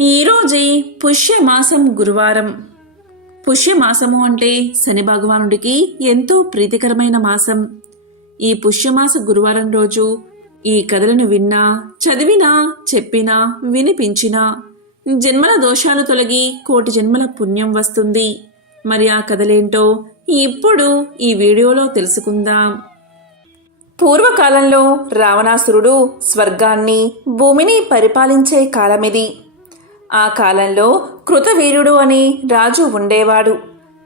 ఈరోజే పుష్యమాసం గురువారం. పుష్యమాసము అంటే శని భగవానుడికి ఎంతో ప్రీతికరమైన మాసం. ఈ పుష్యమాస గురువారం రోజు ఈ కథలను విన్నా చదివినా చెప్పినా వినిపించినా జన్మల దోషాలు తొలగి కోటి జన్మల పుణ్యం వస్తుంది. మరి ఆ కథలేంటో ఇప్పుడు ఈ వీడియోలో తెలుసుకుందాం. పూర్వకాలంలో రావణాసురుడు స్వర్గాన్ని భూమిని పరిపాలించే కాలమిది. ఆ కాలంలో కృతవీరుడు అని రాజు ఉండేవాడు.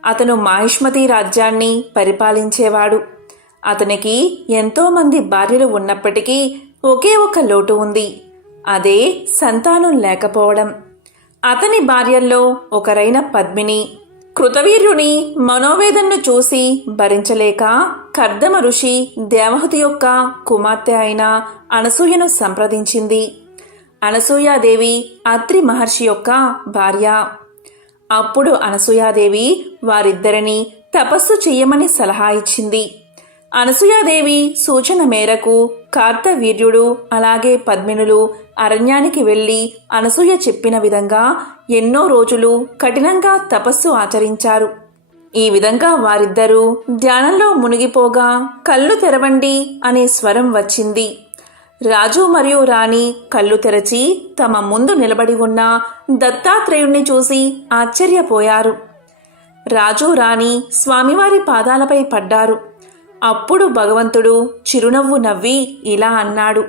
అతను మాహిష్మతి రాజ్యాన్ని పరిపాలించేవాడు. అతనికి ఎంతోమంది భార్యలు ఉన్నప్పటికీ ఒకే ఒక లోటు ఉంది. అదే సంతానం లేకపోవడం. అతని భార్యల్లో ఒకరైన పద్మిని కృతవీర్యుని మనోవేదనను చూసి భరించలేక కర్దమ ఋషి దేవహతి యొక్క కుమార్తె అయిన అనసూయను సంప్రదించింది. అనసూయాదేవి అత్రి మహర్షి యొక్క భార్య. అప్పుడు అనసూయాదేవి వారిద్దరిని తపస్సు చెయ్యమని సలహా ఇచ్చింది. అనసూయాదేవి సూచన మేరకు కార్తవీర్యుడు అలాగే పద్మినులు అరణ్యానికి వెళ్ళి అనసూయ చెప్పిన విధంగా ఎన్నో రోజులు కఠినంగా తపస్సు ఆచరించారు. ఈ విధంగా వారిద్దరూ ధ్యానంలో మునిగిపోగా కళ్ళు తెరవండి అనే స్వరం వచ్చింది. రాజు మరియు రాణి కళ్ళు తెరచి తమ ముందు నిలబడి ఉన్న దత్తాత్రేయుణ్ణి చూసి ఆశ్చర్యపోయారు. రాజు రాణి స్వామివారి పాదాలపై పడ్డారు. అప్పుడు భగవంతుడు చిరునవ్వు నవ్వి ఇలా అన్నాడు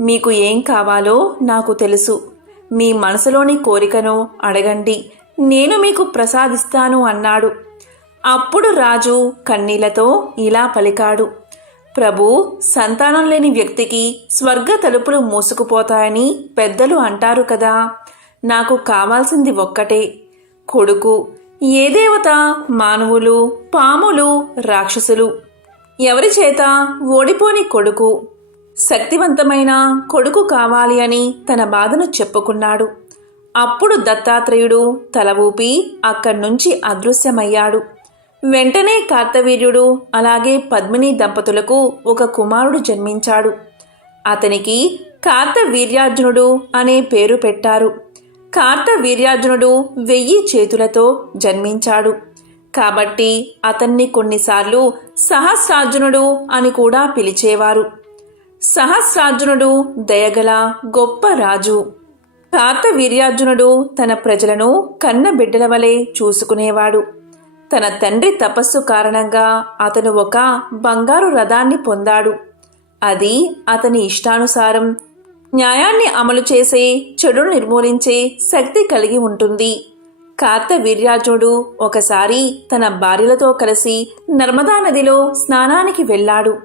మీకు ఏం కావాలో నాకు తెలుసు. మీ మనసులోని కోరికను అడగండి. నేను మీకు ప్రసాదిస్తాను అన్నాడు. అప్పుడు రాజు కన్నీళ్ళతో ఇలా పలికాడు ప్రభు సంతానం లేని వ్యక్తికి స్వర్గ తలుపులు మూసుకుపోతాయని పెద్దలు అంటారు కదా. నాకు కావాల్సింది ఒక్కటే. కొడుకు ఏ దేవత? మానవులు పాములు రాక్షసులు. ఎవరి చేత? ఓడిపోని కొడుకు. శక్తివంతమైన కొడుకు కావాలి అని తన బాధను చెప్పుకున్నాడు. అప్పుడు దత్తాత్రేయుడు తల ఊపి అక్కడి నుంచి అదృశ్యమయ్యాడు. వెంటనే కార్తవీర్యుడు అలాగే పద్మిని దంపతులకు ఒక కుమారుడు జన్మించాడు. అతనికి కార్తవీర్యార్జునుడు అనే పేరు పెట్టారు. కార్తవీర్యార్జునుడు వెయ్యి చేతులతో జన్మించాడు. కాబట్టి అతన్ని కొన్నిసార్లు సహస్రార్జునుడు అని కూడా పిలిచేవారు. సహస్రార్జునుడు దయగల గొప్ప రాజు. కార్తవీర్యార్జునుడు తన ప్రజలను కన్న బిడ్డల వలె చూసుకునేవాడు. తన తండ్రి తపస్సు కారణంగా అతను ఒక బంగారు రథాన్ని పొందాడు. అది అతని ఇష్టానుసారం న్యాయాన్ని అమలు చేసే చెడును నిర్మూలించే శక్తి కలిగి ఉంటుంది. కార్త వీర్యాజుడు ఒకసారి తన భార్యలతో కలిసి నర్మదా నదిలో స్నానానికి వెళ్ళాడు.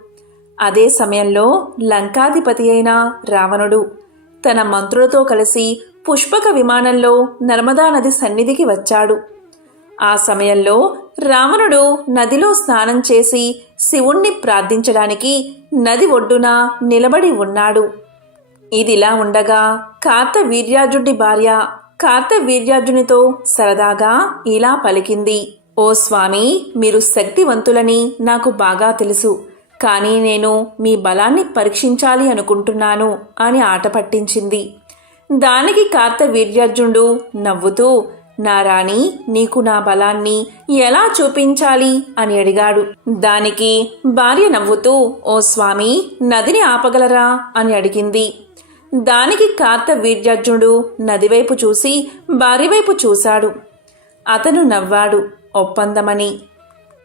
అదే సమయంలో లంకాధిపతి అయిన రావణుడు తన మంత్రులతో కలిసి పుష్పక విమానంలో నర్మదా నది సన్నిధికి వచ్చాడు. ఆ సమయంలో రావణుడు నదిలో స్నానం చేసి శివుణ్ణి ప్రార్థించడానికి నది ఒడ్డున నిలబడి ఉన్నాడు. ఇదిలా ఉండగా కార్తవీర్యాజుడి భార్య కార్తవీర్యాజునితో సరదాగా ఇలా పలికింది. ఓ స్వామి మీరు శక్తివంతులని నాకు బాగా తెలుసు. కానీ నేను మీ బలాన్ని పరీక్షించాలి అనుకుంటున్నాను అని ఆట పట్టించింది. దానికి కార్తవీర్యార్జునుడు నవ్వుతూ నా రాణి నీకు నా బలాన్ని ఎలా చూపించాలి? అని అడిగాడు. దానికి భార్య నవ్వుతూ ఓ స్వామి నదిని ఆపగలరా అని అడిగింది. దానికి కార్త వీర్యార్జునుడు నదివైపు చూసి భార్యవైపు చూశాడు. అతను నవ్వాడు. ఒప్పందమని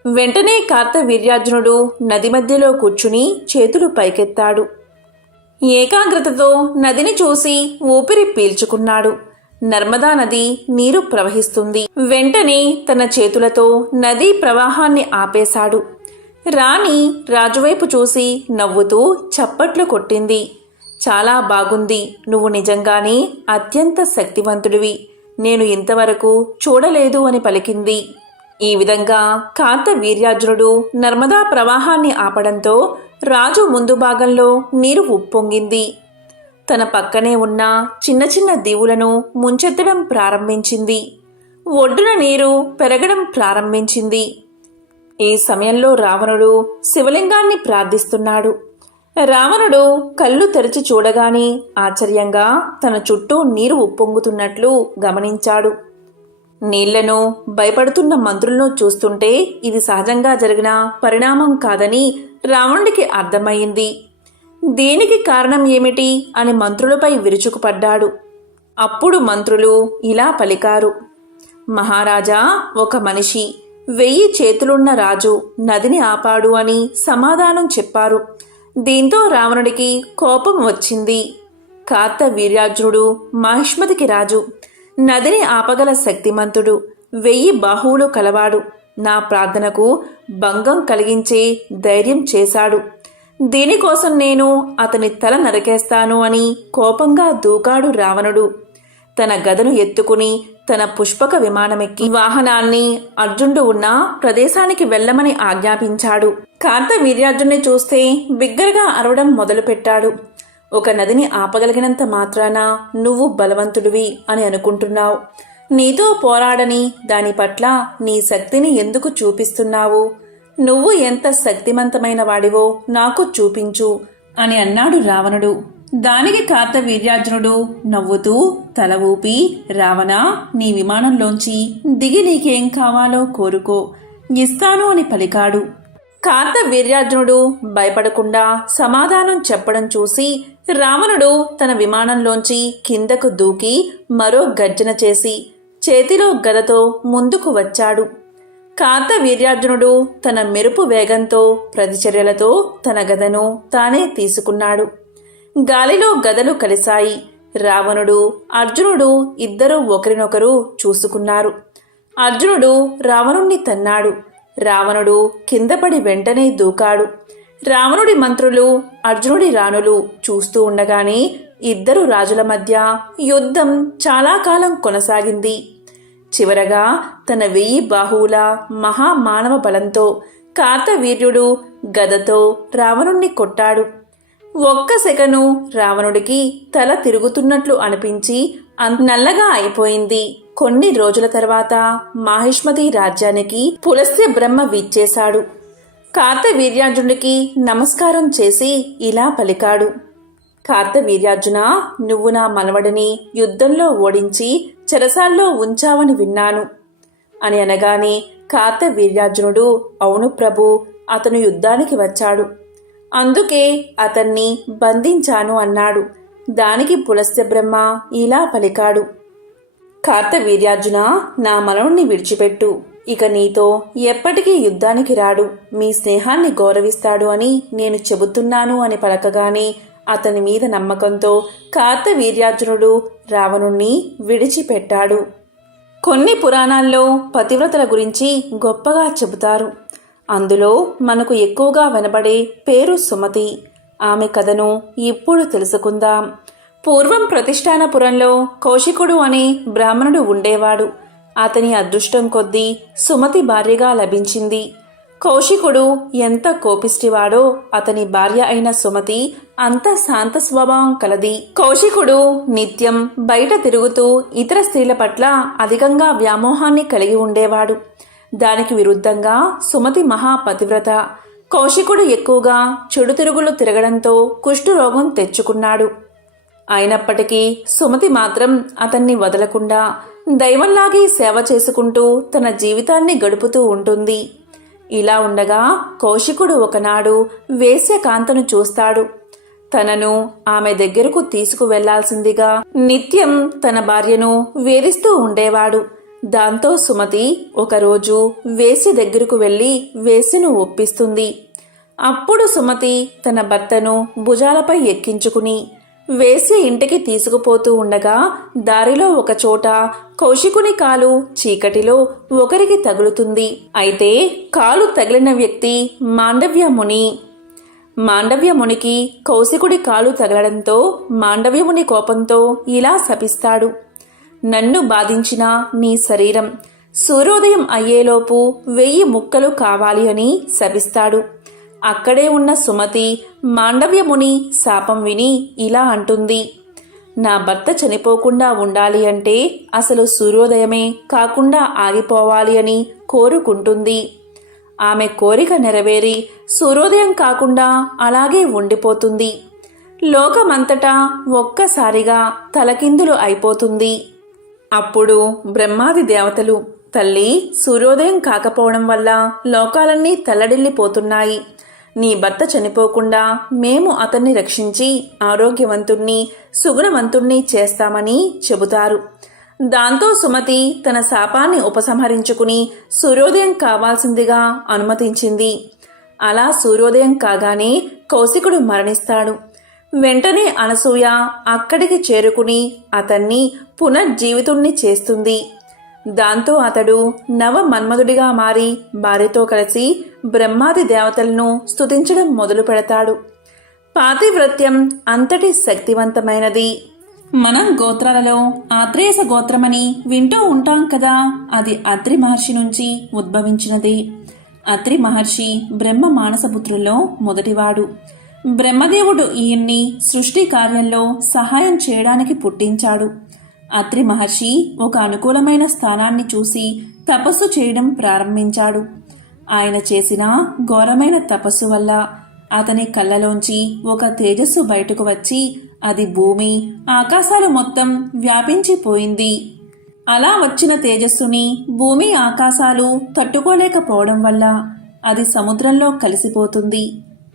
వెంటనే కార్త వీర్యార్జునుడు నది మధ్యలో కూర్చుని చేతులు పైకెత్తాడు. ఏకాగ్రతతో నదిని చూసి ఊపిరి పీల్చుకున్నాడు. నర్మదా నది నీరు ప్రవహిస్తుంది. వెంటనే తన చేతులతో నదీ ప్రవాహాన్ని ఆపేశాడు. రాణి రాజువైపు చూసి నవ్వుతూ చప్పట్లు కొట్టింది. చాలా బాగుంది. నువ్వు నిజంగానే అత్యంత శక్తివంతుడివి. నేను ఇంతవరకు చూడలేదు అని పలికింది. ఈ విధంగా కాంత వీర్యార్జునుడు నర్మదా ప్రవాహాన్ని ఆపడంతో రాజు ముందు భాగంలో నీరు ఉప్పొంగింది. తన పక్కనే ఉన్న చిన్న చిన్న దీవులను ముంచెత్తడం ప్రారంభించింది. ఒడ్డున నీరు పెరగడం ప్రారంభించింది. ఈ సమయంలో రావణుడు శివలింగాన్ని ప్రార్థిస్తున్నాడు. రావణుడు కళ్ళు తెరిచి చూడగానే ఆశ్చర్యంగా తన చుట్టూ నీరు ఉప్పొంగుతున్నట్లు గమనించాడు. నీళ్ళను భయపడుతున్న మంత్రులను చూస్తుంటే ఇది సహజంగా జరిగిన పరిణామం కాదని రావణుడికి అర్థమయ్యింది. దీనికి కారణం ఏమిటి అని మంత్రులపై విరుచుకుపడ్డాడు. అప్పుడు మంత్రులు ఇలా పలికారు. మహారాజా ఒక మనిషి వెయ్యి చేతులున్న రాజు నదిని ఆపాడు అని సమాధానం చెప్పారు. దీంతో రావణుడికి కోపం వచ్చింది. కార్త వీర్యార్జునుడు మహిష్మతికి రాజు నదిని ఆపగల శక్తిమంతుడు వెయ్యి బాహువులు కలవాడు. నా ప్రార్థనకు భంగం కలిగించే ధైర్యం చేశాడు. దీనికోసం నేను అతని తల నరికేస్తాను అని కోపంగా దూకాడు రావణుడు. తన గదను ఎత్తుకుని తన పుష్పక విమానమెక్కి వాహనాన్ని అర్జునుడు ఉన్న ప్రదేశానికి వెళ్ళమని ఆజ్ఞాపించాడు. కార్త వీర్యార్జున్ని చూస్తే బిగ్గరగా అరవడం మొదలుపెట్టాడు. ఒక నదిని ఆపగలిగినంత మాత్రాన నువ్వు బలవంతుడివి అని అనుకుంటున్నావు. నీతో పోరాడని దాని పట్ల నీ శక్తిని ఎందుకు చూపిస్తున్నావు? నువ్వు ఎంత శక్తిమంతమైన వాడివో నాకు చూపించు అని అన్నాడు రావణుడు. దానికి కార్త వీర్యార్జునుడు నవ్వుతూ తల ఊపి రావణ నీ విమానంలోంచి దిగి నీకేం కావాలో కోరుకో. ఇస్తాను అని పలికాడు. కార్త వీర్యార్జునుడు భయపడకుండా సమాధానం చెప్పడం చూసి రావణుడు తన విమానంలోంచి కిందకు దూకి మరో గర్జన చేసి చేతిలో గదతో ముందుకు వచ్చాడు. కాంత వీర్యార్జునుడు తన మెరుపు వేగంతో ప్రతిచర్యలతో తన గదను తానే తీసుకున్నాడు. గాలిలో గదలు కలిశాయి. రావణుడు అర్జునుడు ఇద్దరూ ఒకరినొకరు చూసుకున్నారు. అర్జునుడు రావణుణ్ణి తన్నాడు. రావణుడు కిందపడి వెంటనే దూకాడు. రావణుడి మంత్రులు అర్జునుడి రాణులు చూస్తూ ఉండగానే ఇద్దరు రాజుల మధ్య యుద్ధం చాలా కాలం కొనసాగింది. చివరగా తన వెయ్యి బాహువుల మహామానవ బలంతో కార్తవీర్యుడు గదతో రావణుణ్ణి కొట్టాడు. ఒక్క సెకను రావణుడికి తల తిరుగుతున్నట్లు అనిపించి నల్లగా అయిపోయింది. కొన్ని రోజుల తర్వాత మాహిష్మతి రాజ్యానికి పులస్య బ్రహ్మ విచ్చేశాడు. కార్తవీర్యార్జునుడికి నమస్కారం చేసి ఇలా పలికాడు. కార్తవీర్యార్జున నువ్వు నా మనవడిని యుద్ధంలో ఓడించి చెరసాల్లో ఉంచావని విన్నాను. అని అనగానే కార్తవీర్యార్జునుడు అవును ప్రభు అతను యుద్ధానికి వచ్చాడు. అందుకే అతన్ని బంధించాను అన్నాడు. దానికి పులస్య బ్రహ్మ ఇలా పలికాడు. కార్త వీర్యార్జున నా మనవుణ్ణి విడిచిపెట్టు. ఇక నీతో ఎప్పటికీ యుద్ధానికి రాడు. మీ స్నేహాన్ని గౌరవిస్తాడు అని నేను చెబుతున్నాను అని పలకగానే అతని మీద నమ్మకంతో కార్తవీర్యార్జునుడు రావణుణ్ణి విడిచిపెట్టాడు. కొన్ని పురాణాల్లో పతివ్రతల గురించి గొప్పగా చెబుతారు. అందులో మనకు ఎక్కువగా వినబడే పేరు సుమతి. ఆమె కథను ఇప్పుడు తెలుసుకుందాం. పూర్వం ప్రతిష్టానపురంలో కౌశికుడు అనే బ్రాహ్మణుడు ఉండేవాడు. అతని అదృష్టం కొద్దీ సుమతి భార్యగా లభించింది. కౌశికుడు ఎంత కోపిష్టివాడో అతని భార్య అయిన సుమతి అంత శాంత స్వభావం కలది. కౌశికుడు నిత్యం బయట తిరుగుతూ ఇతర స్త్రీల పట్ల అధికంగా వ్యామోహాన్ని కలిగి ఉండేవాడు. దానికి విరుద్ధంగా సుమతి మహాపతివ్రత. కౌశికుడు ఎక్కువగా చెడు తిరుగులు తిరగడంతో కుష్ఠురోగం తెచ్చుకున్నాడు. అయినప్పటికీ సుమతి మాత్రం అతన్ని వదలకుండా దైవంలాగే సేవ చేసుకుంటూ తన జీవితాన్ని గడుపుతూ ఉంటుంది. ఇలా ఉండగా కౌశికుడు ఒకనాడు వేశ్యకాంతను చూస్తాడు. తనను ఆమె దగ్గరకు తీసుకువెళ్ళాల్సిందిగా నిత్యం తన భార్యను వేధిస్తూ ఉండేవాడు. దాంతో సుమతి ఒకరోజు వేసి దగ్గరకు వెళ్ళి వేసిను ఒప్పిస్తుంది. అప్పుడు సుమతి తన భర్తను భుజాలపై ఎక్కించుకుని వేసి ఇంటికి తీసుకుపోతూ ఉండగా దారిలో ఒక చోట కౌశికుని కాలు చీకటిలో ఒకరికి తగులుతుంది. అయితే కాలు తగిలిన వ్యక్తి మాండవ్య ముని మాండవ్యమునికి కౌశికుడి కాలు తగలడంతో మాండవ్యముని కోపంతో ఇలా శపిస్తాడు. నన్ను బాధించిన నీ శరీరం సూర్యోదయం అయ్యేలోపు వెయ్యి ముక్కలు కావాలి అని శపిస్తాడు. అక్కడే ఉన్న సుమతి మాండవ్యముని శాపం విని ఇలా అంటుంది. నా భర్త చనిపోకుండా ఉండాలి అంటే అసలు సూర్యోదయమే కాకుండా ఆగిపోవాలి అని కోరుకుంటుంది. ఆమె కోరిక నెరవేరి సూర్యోదయం కాకుండా అలాగే ఉండిపోతుంది. లోకమంతటా ఒక్కసారిగా తలకిందులు అయిపోతుంది. అప్పుడు బ్రహ్మాది దేవతలు తల్లి సూర్యోదయం కాకపోవడం వల్ల లోకాలన్నీ తల్లడిల్లిపోతున్నాయి. నీ భర్త చనిపోకుండా మేము అతన్ని రక్షించి ఆరోగ్యవంతుణ్ణి సుగుణవంతుణ్ణి చేస్తామని చెబుతారు. దాంతో సుమతి తన శాపాన్ని ఉపసంహరించుకుని సూర్యోదయం కావాల్సిందిగా అనుమతించింది. అలా సూర్యోదయం కాగానే కౌశికుడు మరణిస్తాడు. వెంటనే అనసూయ అక్కడికి చేరుకుని అతన్ని పునర్జీవితుణ్ణి చేస్తుంది. దాంతో అతడు నవ మన్మధుడిగా మారి భార్యతో కలిసి బ్రహ్మాది దేవతలను స్తుతించడం మొదలు పెడతాడు పాతివ్రత్యం అంతటి శక్తివంతమైనది. మనం గోత్రాలలో ఆత్రేయస గోత్రమని వింటూ ఉంటాం కదా. అది అత్రి మహర్షి నుంచి ఉద్భవించినది. అత్రి మహర్షి బ్రహ్మ మానసపుత్రుల్లో మొదటివాడు. బ్రహ్మదేవుడు ఈయన్ని సృష్టి కార్యంలో సహాయం చేయడానికి పుట్టించాడు. అత్రి మహర్షి ఒక అనుకూలమైన స్థానాన్ని చూసి తపస్సు చేయడం ప్రారంభించాడు. ఆయన చేసిన ఘోరమైన తపస్సు వల్ల అతని కళ్ళలోంచి ఒక తేజస్సు బయటకు వచ్చి అది భూమి ఆకాశాలు మొత్తం వ్యాపించిపోయింది. అలా వచ్చిన తేజస్సుని భూమి ఆకాశాలు తట్టుకోలేకపోవడం వల్ల అది సముద్రంలో కలిసిపోతుంది.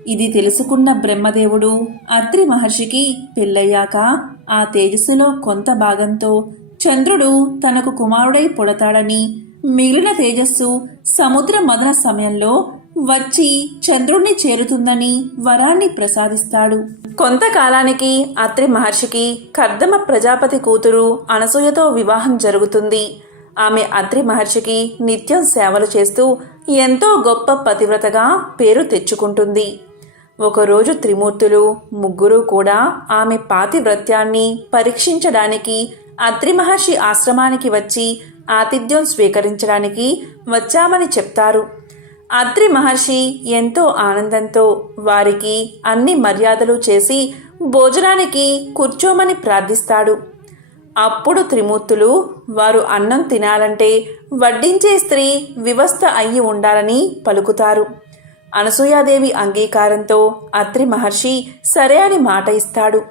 ఇది తెలుసుకున్న బ్రహ్మదేవుడు అత్రి మహర్షికి పెళ్ళయ్యాక ఆ తేజస్సులో కొంత భాగంతో చంద్రుడు తనకు కుమారుడై పుడతాడని మిగిలిన తేజస్సు సముద్ర మదన సమయంలో వచ్చి చంద్రుణ్ణి చేరుతుందని వరాన్ని ప్రసాదిస్తాడు. కొంతకాలానికి అత్రి మహర్షికి కర్దమ ప్రజాపతి కూతురు అనసూయతో వివాహం జరుగుతుంది. ఆమె అత్రి మహర్షికి నిత్యం సేవలు చేస్తూ ఎంతో గొప్ప పతివ్రతగా పేరు తెచ్చుకుంటుంది. ఒకరోజు త్రిమూర్తులు ముగ్గురు కూడా ఆమె పాతివ్రత్యాన్ని పరీక్షించడానికి అత్రి మహర్షి ఆశ్రమానికి వచ్చి ఆతిథ్యం స్వీకరించడానికి వచ్చామని చెప్తారు. అత్రి మహర్షి ఎంతో ఆనందంతో వారికి అన్ని మర్యాదలు చేసి భోజనానికి కూర్చోమని ప్రార్థిస్తాడు. అప్పుడు త్రిమూర్తులు వారు అన్నం తినాలంటే వడ్డించే స్త్రీ వివస్థ అయ్యి ఉండాలని పలుకుతారు. అనసూయాదేవి అంగీకారంతో అత్రి మహర్షి సరే అని మాట ఇస్తాడు.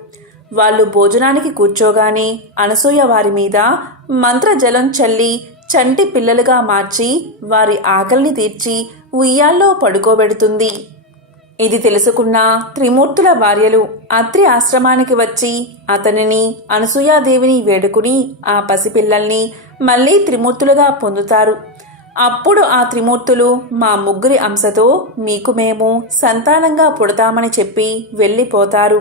వాళ్ళు భోజనానికి కూర్చోగానే అనసూయ వారి మీద మంత్రజలం చల్లి చంటి పిల్లలుగా మార్చి వారి ఆకలిని తీర్చి ఉయ్యాల్లో పడుకోబెడుతుంది. ఇది తెలుసుకున్న త్రిమూర్తుల భార్యలు అత్రి ఆశ్రమానికి వచ్చి అతనిని అనసూయాదేవిని వేడుకుని ఆ పసిపిల్లల్ని మళ్ళీ త్రిమూర్తులుగా పొందుతారు. అప్పుడు ఆ త్రిమూర్తులు మా ముగ్గురి అంశతో మీకు మేము సంతానంగా పుడతామని చెప్పి వెళ్ళిపోతారు.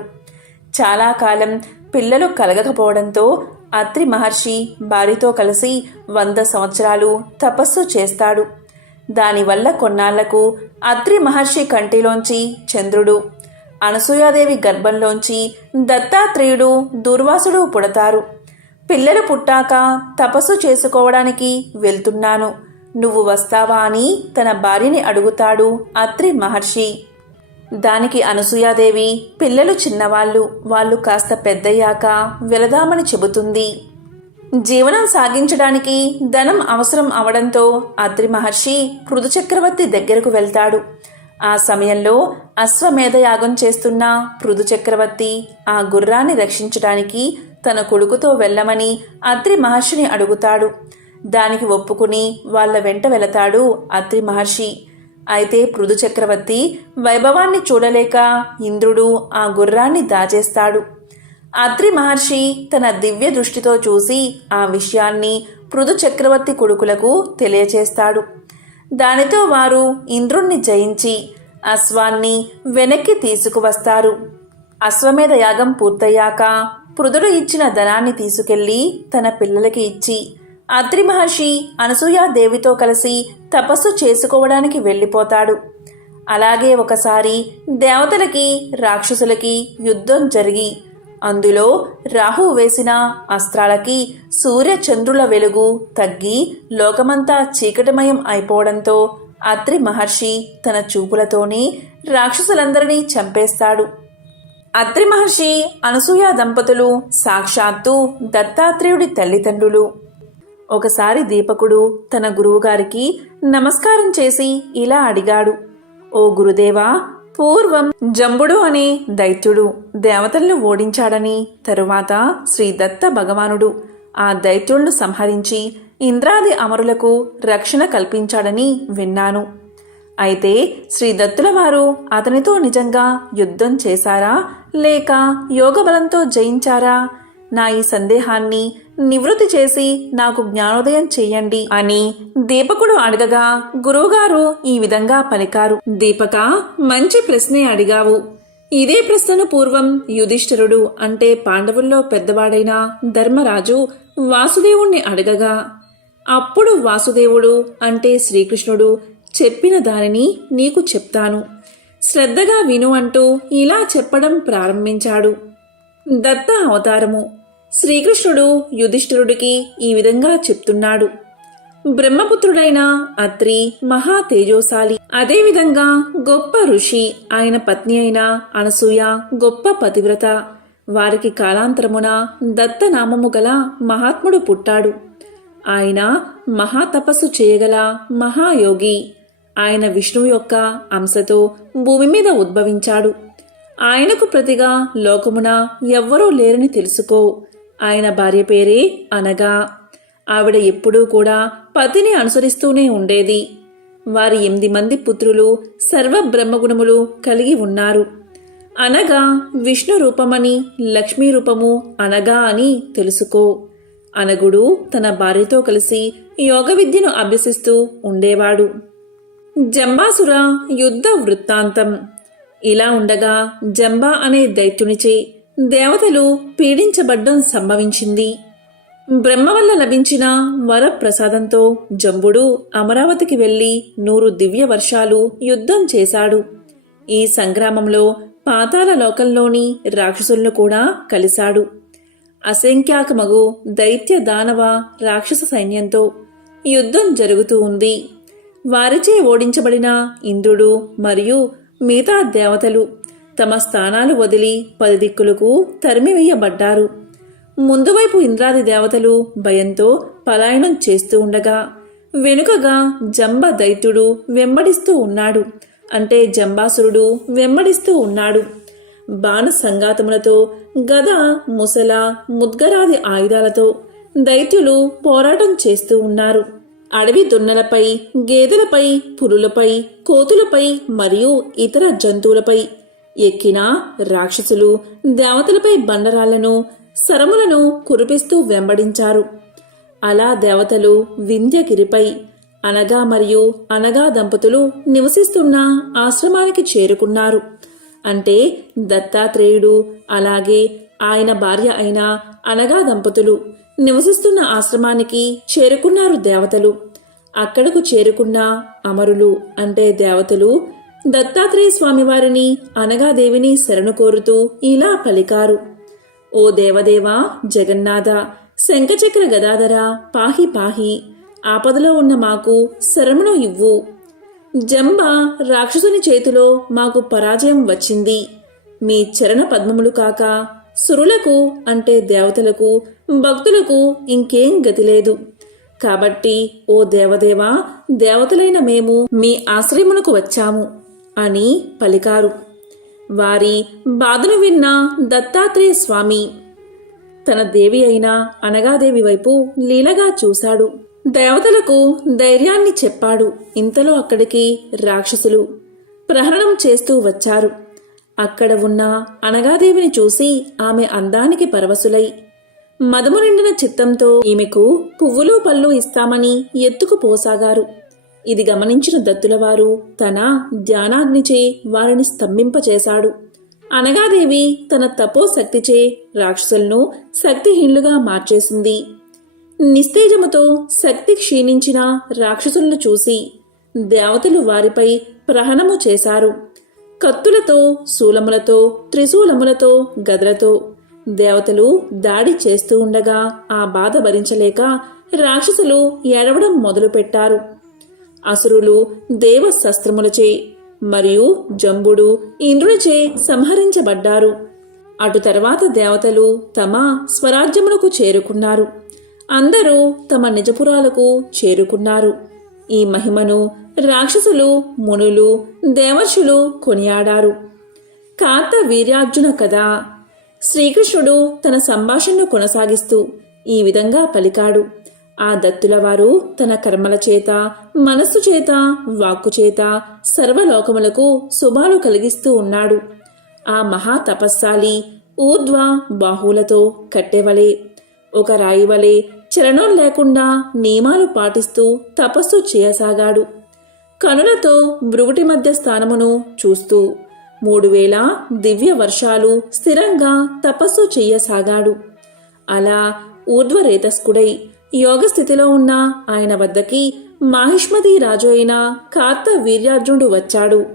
చాలా కాలం పిల్లలు కలగకపోవడంతో అత్రి మహర్షి భార్యతో కలిసి వంద సంవత్సరాలు తపస్సు చేస్తాడు. దానివల్ల కొన్నాళ్ళకు అత్రి మహర్షి కంటిలోంచి చంద్రుడు అనసూయాదేవి గర్భంలోంచి దత్తాత్రేయుడు దుర్వాసుడు పుడతారు. పిల్లలు పుట్టాక తపస్సు చేసుకోవడానికి వెళ్తున్నాను. నువ్వు వస్తావా అని తన భార్యని అడుగుతాడు అత్రి మహర్షి. దానికి అనసూయాదేవి పిల్లలు చిన్నవాళ్ళు వాళ్ళు కాస్త పెద్దయ్యాక వెళదామని చెబుతుంది. జీవనం సాగించడానికి ధనం అవసరం అవడంతో అత్రి మహర్షి పృథుచక్రవర్తి దగ్గరకు వెళ్తాడు. ఆ సమయంలో అశ్వమేధ యాగం చేస్తున్న పృథుచక్రవర్తి ఆ గుర్రాన్ని రక్షించడానికి తన కొడుకుతో వెళ్ళమని అత్రి మహర్షిని అడుగుతాడు. దానికి ఒప్పుకుని వాళ్ళ వెంట వెళతాడు అత్రి మహర్షి. అయితే పృథు చక్రవర్తి వైభవాన్ని చూడలేక ఇంద్రుడు ఆ గుర్రాన్ని దాచేస్తాడు. అత్రి మహర్షి తన దివ్య దృష్టితో చూసి ఆ విషయాన్ని పృథు చక్రవర్తి కొడుకులకు తెలియచేస్తాడు. దానితో వారు ఇంద్రుణ్ణి జయించి అశ్వాన్ని వెనక్కి తీసుకువస్తారు. అశ్వమేధ యాగం పూర్తయ్యాక పృథుడు ఇచ్చిన ధనాన్ని తీసుకెళ్ళి తన పిల్లలకి ఇచ్చి అత్రి మహర్షి అనసూయాదేవితో కలిసి తపస్సు చేసుకోవడానికి వెళ్ళిపోతాడు. అలాగే ఒకసారి దేవతలకి రాక్షసులకి యుద్ధం జరిగి అందులో రాహు వేసిన అస్త్రాలకి సూర్యచంద్రుల వెలుగు తగ్గి లోకమంతా చీకటిమయం అయిపోవడంతో అత్రి మహర్షి తన చూపులతోనే రాక్షసులందరినీ చంపేస్తాడు. అత్రి మహర్షి అనసూయ దంపతులు సాక్షాత్తు దత్తాత్రేయుడి తల్లిదండ్రులు. ఒకసారి దీపకుడు తన గురువుగారికి నమస్కారం చేసి ఇలా అడిగాడు. ఓ గురుదేవా పూర్వం జంబుడు అనే దైత్యుడు దేవతలను ఓడించాడని తరువాత శ్రీ దత్త భగవానుడు ఆ దైత్యులను సంహరించి ఇంద్రాది అమరులకు రక్షణ కల్పించాడని విన్నాను. అయితే శ్రీ దత్తుల వారు అతనితో నిజంగా యుద్ధం చేశారా లేక యోగబలంతో జయించారా? నా ఈ సందేహాన్ని నివృత్తి చేసి నాకు జ్ఞానోదయం చెయ్యండి అని దీపకుడు అడగగా గురువుగారు ఈ విధంగా పలికారు. దీపక మంచి ప్రశ్నే అడిగావు. ఇదే ప్రశ్నను పూర్వం యుధిష్ఠిరుడు అంటే పాండవుల్లో పెద్దవాడైన ధర్మరాజు వాసుదేవుణ్ణి అడగగా అప్పుడు వాసుదేవుడు అంటే శ్రీకృష్ణుడు చెప్పిన దానిని నీకు చెప్తాను. శ్రద్ధగా విను అంటూ ఇలా చెప్పడం ప్రారంభించాడు. దత్త అవతారము. శ్రీకృష్ణుడు యుధిష్ఠిరుడికి ఈ విధంగా చెప్తున్నాడు. బ్రహ్మపుత్రుడైన అత్రి మహా తేజోశాలి అదేవిధంగా గొప్ప ఋషి ఆయన పత్ని అయిన అనసూయ గొప్ప పతివ్రత. వారికి కాలాంతరమున దత్తనామము గల మహాత్ముడు పుట్టాడు. ఆయన మహాతపస్సు చేయగల మహాయోగి. ఆయన విష్ణువు యొక్క అంశతో భూమి మీద ఉద్భవించాడు. ఆయనకు ప్రతిగా లోకమున ఎవ్వరూ లేరని తెలుసుకో. ఆయన భార్య పేరే అనగా. ఆవిడ ఎప్పుడూ కూడా పతిని అనుసరిస్తూనే ఉండేది. వారి ఎనిమిది మంది పుత్రులు సర్వ బ్రహ్మగుణములు కలిగి ఉన్నారు. అనగా విష్ణు రూపమని లక్ష్మీ రూపము అనగా అని తెలుసుకో. అనగుడు తన భార్యతో కలిసి యోగ విద్యను అభ్యసిస్తూ ఉండేవాడు. జంబాసుర యుద్ధ వృత్తాంతం ఇలా ఉండగా జంబా అనే దైత్యునిచే దేవతలు పీడించబడ్డం సంభవించింది. బ్రహ్మ వల్ల లభించిన వరప్రసాదంతో జంబుడు అమరావతికి వెళ్ళి నూరు దివ్య వర్షాలు యుద్ధం చేశాడు. ఈ సంగ్రామంలో పాతాల లోకంలోని రాక్షసులను కూడా కలిశాడు. అసంఖ్యాకమగు దైత్య దానవ రాక్షస సైన్యంతో యుద్ధం జరుగుతూ ఉంది. వారిచే ఓడించబడిన ఇంద్రుడు మరియు మిగతా దేవతలు తమ స్థానాలు వదిలి పది దిక్కులకు తరిమివేయబడ్డారు. ముందువైపు ఇంద్రాది దేవతలు భయంతో పలాయనం చేస్తూ ఉండగా వెనుకగా జంబ దైత్యుడు వెంబడిస్తూ ఉన్నాడు. అంటే జంబాసురుడు వెంబడిస్తూ ఉన్నాడు. బాణ సంఘాతములతో గద ముసల ముద్గరాది ఆయుధాలతో దైత్యులు పోరాటం చేస్తూ ఉన్నారు. అడవి దున్నలపై గేదెలపై పులులపై కోతులపై మరియు ఇతర జంతువులపై ఎక్కిన రాక్షసులు దేవతలపై బండరాళ్ళను శరములను కురిపిస్తూ వెంబడించారు. అలా దేవతలు వింధ్యగిరిపై అనగా మరియు అనగా దంపతులు నివసిస్తున్న ఆశ్రమానికి చేరుకున్నారు. అంటే దత్తాత్రేయుడు అలాగే ఆయన భార్య అయిన అనగా దంపతులు నివసిస్తున్న ఆశ్రమానికి చేరుకున్నారు దేవతలు. అక్కడకు చేరుకున్న అమరులు అంటే దేవతలు దత్తాత్రేయ స్వామివారిని అనగాదేవిని శరణు కోరుతూ ఇలా పలికారు. ఓ దేవదేవా జగన్నాథ శంఖచక్ర గదాధర పాహి పాహి ఆపదలో ఉన్న మాకు శరణు ఇవ్వు. జంబ రాక్షసుని చేతిలో మాకు పరాజయం వచ్చింది. మీ చరణ పద్మములు కాక సురులకు అంటే దేవతలకు భక్తులకు ఇంకేం గతి లేదు. కాబట్టి ఓ దేవదేవా దేవతలైన మేము మీ ఆశ్రయమునకు వచ్చాము. అని పలికారు. వారి బాధను విన్న దత్తాత్రేయ స్వామి తన దేవి అయిన అనగాదేవి వైపు లీలగా చూశాడు. దేవతలకు ధైర్యాన్ని చెప్పాడు. ఇంతలో అక్కడికి రాక్షసులు ప్రహరణం చేస్తూ వచ్చారు. అక్కడ ఉన్న అనగాదేవిని చూసి ఆమె అందానికి పరవశులై మదము నిండిన చిత్తంతో ఈమెకు పువ్వులు పళ్ళు ఇస్తామని ఎత్తుకు పోసాగారు. ఇది గమనించిన దత్తులవారు తన ధ్యానాగ్నిచే వారిని స్తంభింపచేశాడు. అనగాదేవి తన తపోశక్తిచే రాక్షసులను శక్తిహీనులుగా మార్చేసింది. నిస్తేజముతో శక్తి క్షీణించిన రాక్షసులను చూసి దేవతలు వారిపై ప్రహణము చేశారు. కత్తులతో శూలములతో త్రిశూలములతో గదలతో దేవతలు దాడి చేస్తూ ఉండగా ఆ బాధ భరించలేక రాక్షసులు ఏడవడం మొదలుపెట్టారు. అసురులు దేవశస్త్రములచే మరియు జంబుడు ఇంద్రునిచే సంహరించబడ్డారు. అటు తర్వాత దేవతలు తమ స్వరాజ్యములకు చేరుకున్నారు. అందరూ తమ నిజపురాలకు చేరుకున్నారు. ఈ మహిమను రాక్షసులు మునులు దేవర్షులు కొనియాడారు. కార్త వీర్యార్జున కథ శ్రీకృష్ణుడు తన సంభాషణను కొనసాగిస్తూ ఈ విధంగా పలికాడు. ఆ దత్తులవారు తన కర్మల చేత మనస్సు చేత వాక్కు చేత సర్వలోకములకు శుభాలు కలిగిస్తూ ఉన్నాడు. ఆ మహా తపస్సాలి ఊర్ధ్వ బాహువులతో కట్టెవలే. ఒక రాయి వలె చలనం లేకుండా నియమాలు పాటిస్తూ తపస్సు చేయసాగాడు. కనులతో భృగుటి మధ్య స్థానమును చూస్తూ మూడు వేల దివ్య వర్షాలు స్థిరంగా తపస్సు చెయ్యసాగాడు అలా ఊర్ధ్వరేతస్కుడై యోగ స్థితిలో ఉన్న ఆయన వద్దకి మాహిష్మతి రాజు అయిన కార్త వీర్యార్జునుడు వచ్చాడు.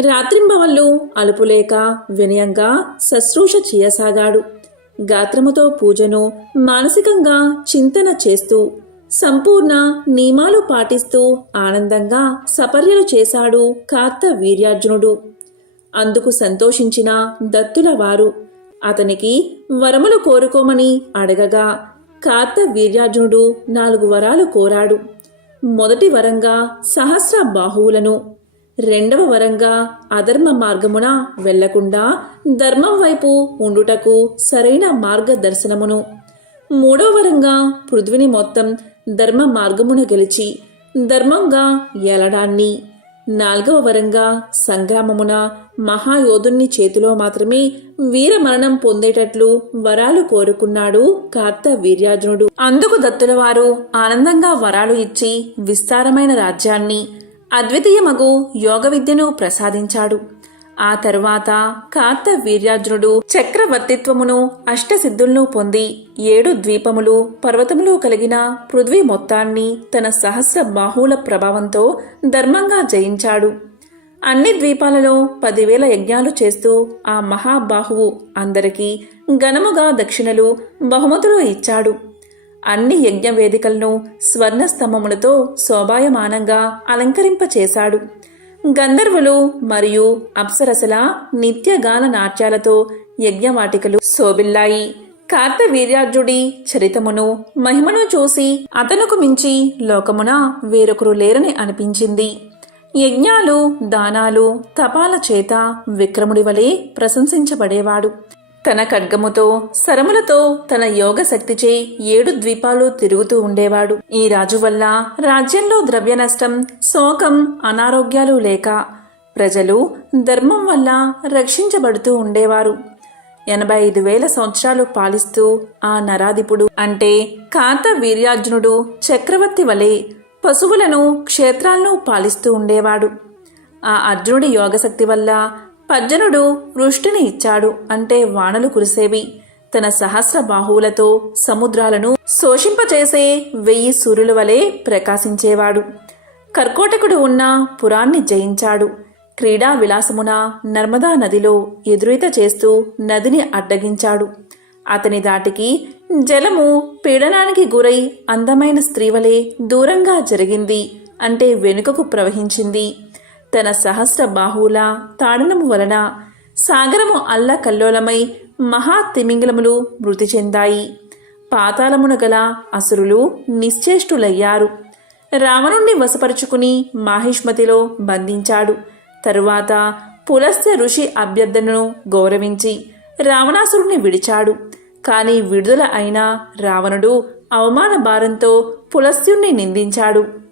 రాత్రింబవళ్ళు అలుపులేక వినయంగా శశ్రూష చేయసాగాడు. గాత్రముతో పూజను మానసికంగా చింతన చేస్తూ సంపూర్ణ నియమాలు పాటిస్తూ ఆనందంగా సపర్యలు చేశాడు కార్త వీర్యార్జునుడు. అందుకు సంతోషించిన దత్తుల వారు అతనికి వరములు కోరుకోమని అడగగా కార్త వీర్యార్జునుడు నాలుగు వరాలు కోరాడు. మొదటి వరంగా సహస్ర బాహువులను రెండవ వరంగా అధర్మ మార్గమున వెళ్ళకుండా ధర్మం వైపు ఉండుటకు సరైన మార్గదర్శనమును మూడవ వరంగా పృథ్విని మొత్తం ధర్మ మార్గమున గెలిచి ధర్మంగా ఎలడాన్ని. నాలుగవ వరంగా సంగ్రామమున మహాయోధుణ్ణి చేతిలో మాత్రమే వీరమరణం పొందేటట్లు వరాలు కోరుకున్నాడు కార్త వీర్యార్జునుడు అందుకు దత్తుల వారు ఆనందంగా వరాలు ఇచ్చి విస్తారమైన రాజ్యాన్ని అద్వితీయమగు యోగ విద్యను ప్రసాదించాడు. ఆ తరువాత కార్త వీర్యార్జునుడు చక్రవర్తిత్వమును అష్టసిద్ధులను పొంది ఏడు ద్వీపములు పర్వతములు కలిగిన పృథ్వీ మొత్తాన్ని తన సహస్ర బాహువుల ప్రభావంతో ధర్మంగా జయించాడు. అన్ని ద్వీపాలలో పదివేల యజ్ఞాలు చేస్తూ ఆ మహాబాహువు అందరికీ ఘనముగా దక్షిణలు బహుమతులు ఇచ్చాడు. అన్ని యజ్ఞ వేదికలను స్వర్ణస్తంభములతో శోభాయమానంగా అలంకరింపచేశాడు. గంధర్వులు మరియు అప్సరసల నిత్యగాన నాట్యాలతో యజ్ఞవాటికలు శోభిల్లాయి. కార్తవీర్యార్జుడి చరితమును మహిమను చూసి అతనుకు మించి లోకమున వేరొకరు లేరని అనిపించింది. యజ్ఞాలు దానాలు తపాల చేత విక్రముడి వలె ప్రశంసించబడేవాడు. తన ఖడ్గముతో శరములతో తన యోగ శక్తిచే ఏడు ద్వీపాలు తిరుగుతూ ఉండేవాడు. ఈ రాజు వల్ల రాజ్యంలో ద్రవ్య నష్టం శోకం అనారోగ్యాలు లేక ప్రజలు ధర్మం వల్ల రక్షించబడుతూ ఉండేవారు. ఎనభై ఐదు వేల సంవత్సరాలు పాలిస్తూ ఆ నరాధిపుడు అంటే కాంత వీర్యార్జునుడు చక్రవర్తి వలె పశువులను క్షేత్రాలను పాలిస్తూ ఉండేవాడు. ఆ అర్జునుడి యోగశక్తి వల్ల పజ్జనుడు వృష్టిని ఇచ్చాడు అంటే వానలు కురిసేవి. తన సహస్ర బాహువులతో సముద్రాలను శోషింపచేసే వెయ్యి సూర్యుల వలె ప్రకాశించేవాడు. కర్కోటకుడు ఉన్న పురాన్ని జయించాడు. క్రీడా విలాసమున నర్మదా నదిలో ఎదురీత చేస్తూ నదిని అడ్డగించాడు. అతని దాటికి జలము పీడనానికి గురై అందమైన స్త్రీవలే దూరంగా జరిగింది అంటే వెనుకకు ప్రవహించింది. తన సహస్ర బాహువుల తాడనము వలన సాగరము అల్లకల్లోలమై మహా తిమింగలములు మృతి చెందాయి. పాతాళమున గల అసురులు నిశ్చేష్టులయ్యారు. రావణుణ్ణి వశపరుచుకుని మాహిష్మతిలో బంధించాడు. తరువాత పులస్త్య ఋషి అభ్యర్థనను గౌరవించి రావణాసురుణ్ణి విడిచాడు. కానీ విడుదల అయిన రావణుడు అవమాన భారంతో పులస్త్యుణ్ణి నిందించాడు.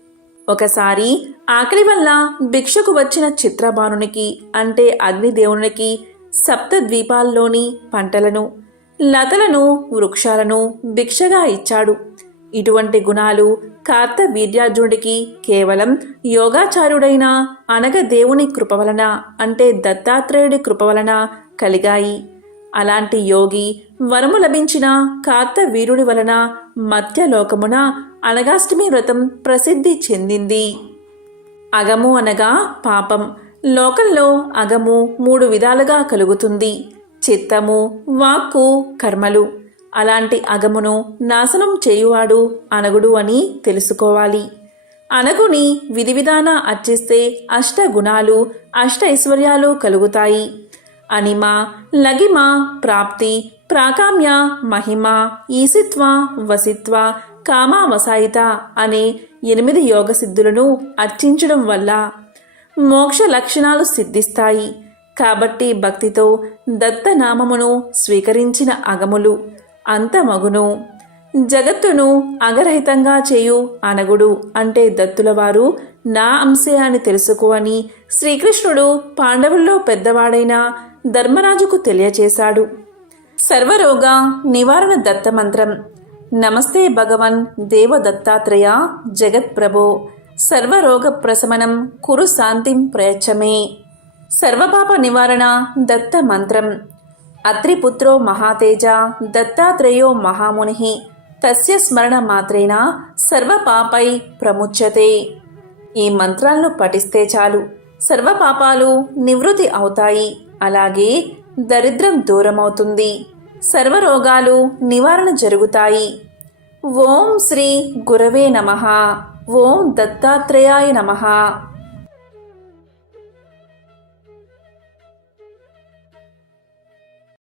ఒకసారి ఆకలి వల్ల భిక్షకు వచ్చిన చిత్రబాణునికి అంటే అగ్నిదేవునికి సప్త ద్వీపాల్లోని పంటలను లతలను వృక్షాలను భిక్షగా ఇచ్చాడు. ఇటువంటి గుణాలు కార్త వీర్యార్జునుడికి కేవలం యోగాచార్యుడైన అనగ దేవుని కృప వలన అంటే దత్తాత్రేయుడి కృప వలన కలిగాయి. అలాంటి యోగి వరము లభించిన కార్త వీరుడి వలన మధ్యలోకమున అనగాష్టమి వ్రతం ప్రసిద్ధి చెందింది. అగము అనగా పాపం. లోకంలో అగము మూడు విధాలుగా కలుగుతుంది. చిత్తము వాక్కు కర్మలు. అలాంటి అగమును నాశనం చేయువాడు అనగుడు అని తెలుసుకోవాలి. అనగుని విధి విధాన అర్చిస్తే అష్ట గుణాలు అష్ట ఐశ్వర్యాలు కలుగుతాయి. అనిమ లగిమ ప్రాప్తి ప్రాకామ్య మహిమ ఈసిత్వ వసిత్వ కామావసాయిత అనే ఎనిమిది యోగ సిద్ధులను అర్చించడం వల్ల మోక్ష లక్షణాలు సిద్ధిస్తాయి. కాబట్టి భక్తితో దత్తనామమును స్వీకరించిన అగములు అంతమగును జగత్తును అగరహితంగా చేయు అనగుడు అంటే దత్తులవారు నా అంశే అని శ్రీకృష్ణుడు పాండవుల్లో పెద్దవాడైన ధర్మరాజుకు తెలియచేశాడు. సర్వరోగ నివారణ దత్త మంత్రం నమస్తే భగవన్ దేవదత్తాత్రేయ జగత్ప్రభో. సర్వరోగ ప్రశమనం కురు శాంతిం ప్రయచ్చమే. సర్వపాప నివారణ దత్త మంత్రం. అత్రిపుత్రో మహాతేజ దత్తాత్రేయో మహాముని. తస్య స్మరణ మాత్రేన సర్వపాపై ప్రముచ్యతే. ఈ మంత్రాలను పఠిస్తే చాలు. సర్వపాపాలు నివృత్తి అవుతాయి. అలాగే దరిద్రం దూరమవుతుంది. సర్వరోగాలు నివారణ జరుగుతాయి. ఓం శ్రీ గురవే నమ. ఓం దత్తాత్రేయాయ నమః.